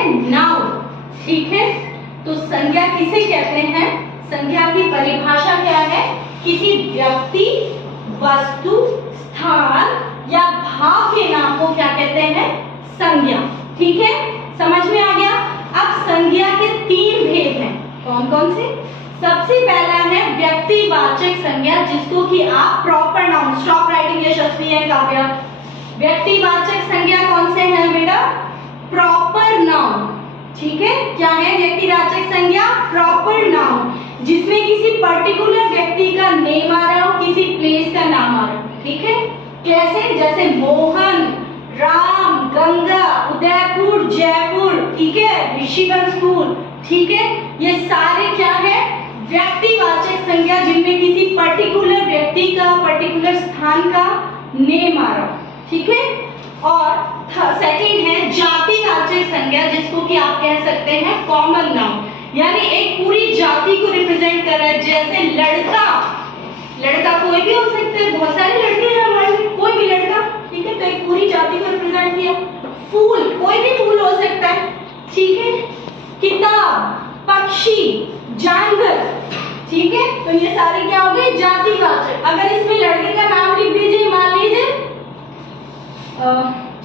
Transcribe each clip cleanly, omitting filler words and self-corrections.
है नाउन, ठीक है। तो संज्ञा किसे कहते हैं? संज्ञा की परिभाषा क्या है? किसी व्यक्ति, वस्तु, स्थान या भाव के नाम को क्या कहते हैं? संज्ञा, ठीक है, समझ में आ गया। अब संज्ञा के 3 भेद हैं, कौन कौन से? सबसे पहला है व्यक्तिवाचक संज्ञा, जिसको कि आप प्रॉपर नाउन, स्टॉप राइटिंग यशस्वी है काव्या। व्यक्तिवाचक संज्ञा कौन से हैं बेटा? प्रॉपर नाउन, ठीक है। क्या है व्यक्तिवाचक संज्ञा? प्रॉपर नाउन, जिसमें किसी पर्टिकुलर व्यक्ति का नेम आ रहा हो, किसी प्लेस का नाम आ रहा हो, ठीक है। कैसे? जैसे मोहन, राम, गंगा, उदयपुर, जयपुर, ठीक है, ऋषिवंश स्कूल, ठीक है। ये सारे क्या है? व्यक्तिवाचक संज्ञा, जिनमें किसी पर्टिकुलर व्यक्ति का, पर्टिकुलर स्थान का नेम आ रहा हो, ठीक है। और सेकंड है जातिवाचक संज्ञा, जिसको कि आप कह सकते हैं कॉमन नाउन, यानी एक पूरी जाति को रिप्रेजेंट कर रहा है। जैसे लड़का, लड़का कोई भी हो सकता है, बहुत सारे लड़के हैं हमारे में, कोई भी लड़का, ठीक है, तो एक पूरी जाति को रिप्रेजेंट किया। फूल, कोई भी फूल हो सकता है, ठीक है। किताब, पक्षी, जानवर, ठीक है, तो ये सारे क्या हो गए? जातिवाचक। अगर इसमें लड़के का नाम लिख दीजिए, मान लीजिए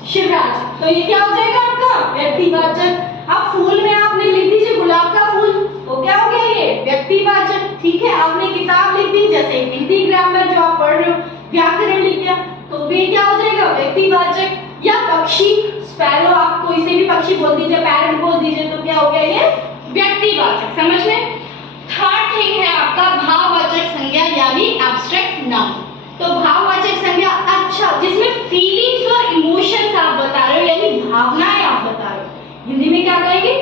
शिवराज, तो ये क्या हो जाएगा आपका? व्यक्तिवाचक। अब फूल में आपने लिख दीजिए गुलाब का फूल, तो क्या हो गया? ये व्यक्तिवाचक, ठीक है। आपने किताब लिख दी, जैसे हिंदी ग्रामर जो आप पढ़ रहे हो, व्याकरण लिख दिया, तो भी क्या हो जाएगा? व्यक्तिवाचक। या पक्षी, स्पैरो, आप कोई से भी पक्षी बोल दीजिए, पैरट बोल दीजिए, तो क्या हो गया? ये व्यक्तिवाचक, समझ में। थर्ड थिंग है आपका भाववाचक संज्ञा, यानी एब्स्ट्रैक्ट नाउन। तो भाववाचक संज्ञा, अच्छा, जिसमें फीलिंग्स और इमोशंस आप बता रहे हो, यानी भावनाएं आप बता रहे हो, हिंदी में क्या कहेंगे?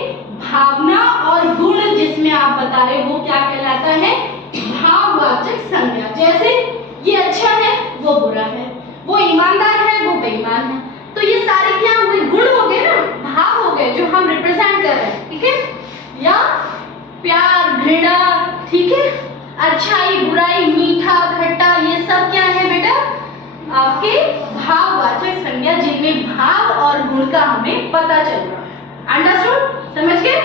भावना और गुण जिसमें आप बता रहे हो, वो क्या कहलाता है? भाववाचक संज्ञा। जैसे ये अच्छा है, वो बुरा है, वो ईमानदार है, वो बेईमान है, तो ये सारे क्या हुए? गुण हो गए ना, भाव हो गए, जो हम रिप्रेजेंट कर रहे हैं, ठीक है। या प्यार, घृणा, ठीक है, अच्छाई, बुराई, मीठा, खट्टा, ये सब क्या है बेटा? आपके भाववाचक संज्ञा, जिनमें भाव और गुण का हमें पता चल रहा है। अंडरस्टूड? समझ गए?